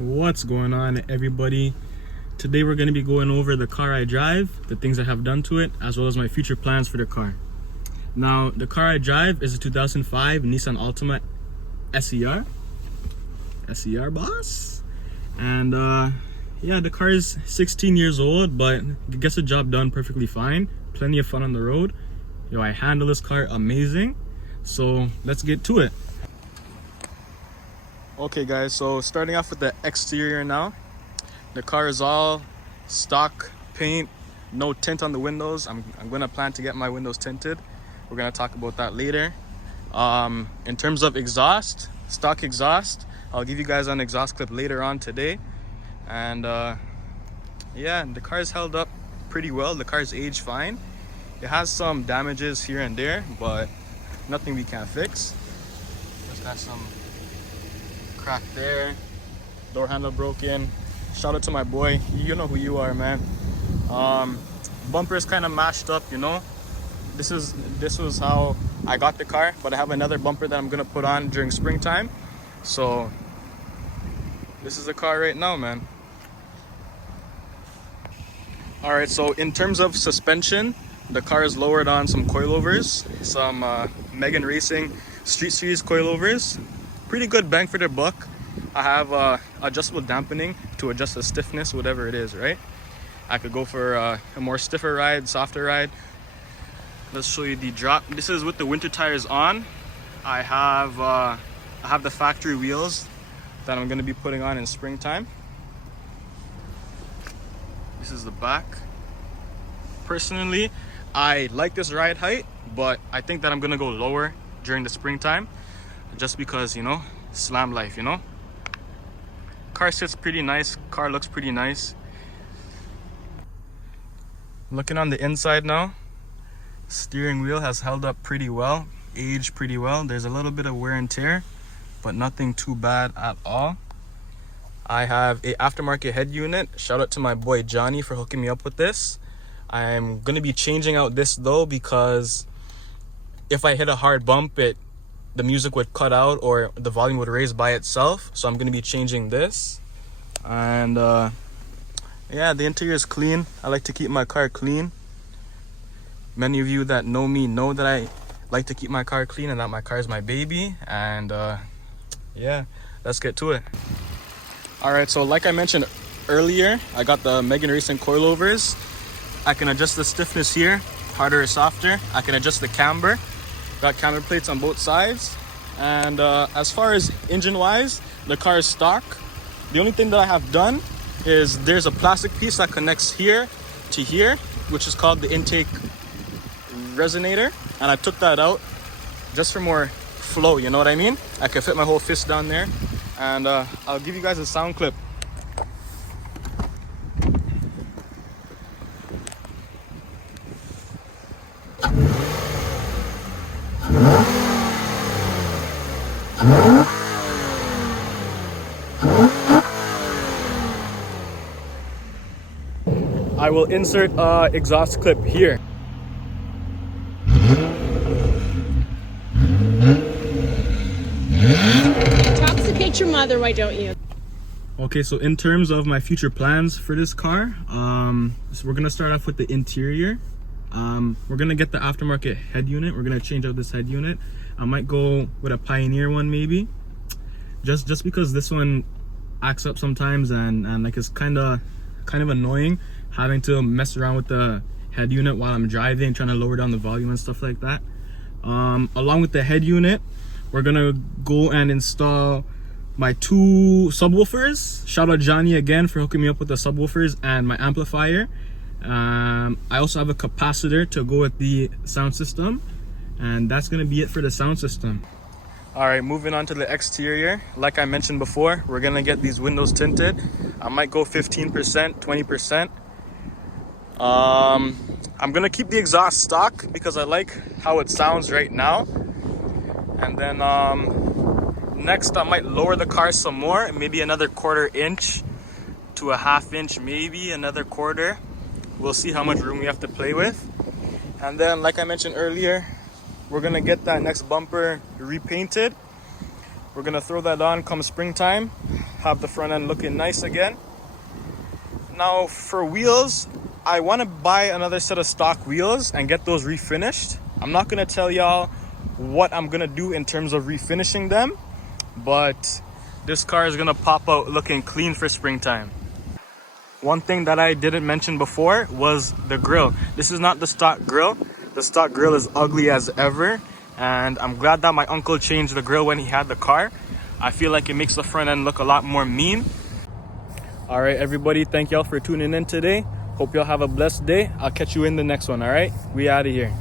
What's going on, everybody? Today we're going to be going over the car I drive, the things I have done to it, as well as my future plans for the car. Now, the car I drive is a 2005 Nissan Altima SER. SER, boss. And yeah, the car is 16 years old, but it gets the job done perfectly fine. Plenty of fun on the road. Yo, I handle this car amazing. So let's get to it. Okay guys, so starting off with the exterior now. The car is all stock paint, no tint on the windows. I'm gonna plan to get my windows tinted. We're gonna talk about that later. In terms of exhaust, stock exhaust, I'll give you guys an exhaust clip later on today. And yeah, the car's held up pretty well. The car's aged fine. It has some damages here and there, but nothing we can't fix. Just got some crack there, door handle broken. Shout out to my boy, you know who you are, man. Bumper is kind of mashed up, you know. This was how I got the car, but I have another bumper that I'm gonna put on during springtime. So this is the car right now, man. All right, so in terms of suspension, the car is lowered on some coilovers, some Megan Racing Street Series coilovers. Pretty good bang for their buck. I have adjustable dampening to adjust the stiffness, whatever it is, right? I could go for a more stiffer ride, softer ride. Let's show you the drop. This is with the winter tires on. I have the factory wheels that I'm gonna be putting on in springtime. This is the back. Personally, I like this ride height, but I think that I'm gonna go lower during the springtime, just because, you know, slam life, you know. Car sits pretty nice, car looks pretty nice. Looking on the inside now, steering wheel has held up pretty well, aged pretty well. There's a little bit of wear and tear, but nothing too bad at all. I have a aftermarket head unit. Shout out to my boy Johnny for hooking me up with this. I'm gonna be changing out this though, because if I hit a hard bump, the music would cut out or the volume would raise by itself. So I'm gonna be changing this. And yeah, the interior is clean. I like to keep my car clean. Many of you that know me know that I like to keep my car clean and that my car is my baby. And yeah, let's get to it. All right, so like I mentioned earlier, I got the Megan Racing coilovers. I can adjust the stiffness here, harder or softer. I can adjust the camber. Got camber plates on both sides. And as far as engine wise, the car is stock. The only thing that I have done is there's a plastic piece that connects here to here, which is called the intake resonator. And I took that out just for more flow, you know what I mean? I can fit my whole fist down there. And I'll give you guys a sound clip. I will insert exhaust clip here. Intoxicate your mother, why don't you? Okay, so in terms of my future plans for this car, so we're gonna start off with the interior. We're gonna get the aftermarket head unit. We're gonna change out this head unit. I might go with a Pioneer one maybe, just because this one acts up sometimes and like it's kind of annoying having to mess around with the head unit while I'm driving, trying to lower down the volume and stuff like that. Along with the head unit, we're gonna go and install my two subwoofers. Shout out Johnny again for hooking me up with the subwoofers and my amplifier. I also have a capacitor to go with the sound system, and that's gonna be it for the sound system. All right, moving on to the exterior. Like I mentioned before, we're gonna get these windows tinted. I might go 15%, 20%. I'm gonna keep the exhaust stock because I like how it sounds right now. And then next I might lower the car some more, maybe another 1/4 inch to a 1/2 inch, maybe another 1/4. We'll see how much room we have to play with. And then like I mentioned earlier, we're gonna get that next bumper repainted. We're gonna throw that on come springtime. have the front end looking nice again. Now for wheels, I want to buy another set of stock wheels and get those refinished. I'm not going to tell y'all what I'm going to do in terms of refinishing them, but this car is going to pop out looking clean for springtime. One thing that I didn't mention before was the grill. This is not the stock grill. The stock grill is ugly as ever, and I'm glad that my uncle changed the grill when he had the car. I feel like it makes the front end look a lot more mean. All right, everybody, thank y'all for tuning in today. Hope y'all have a blessed day. I'll catch you in the next one, all right? We out of here.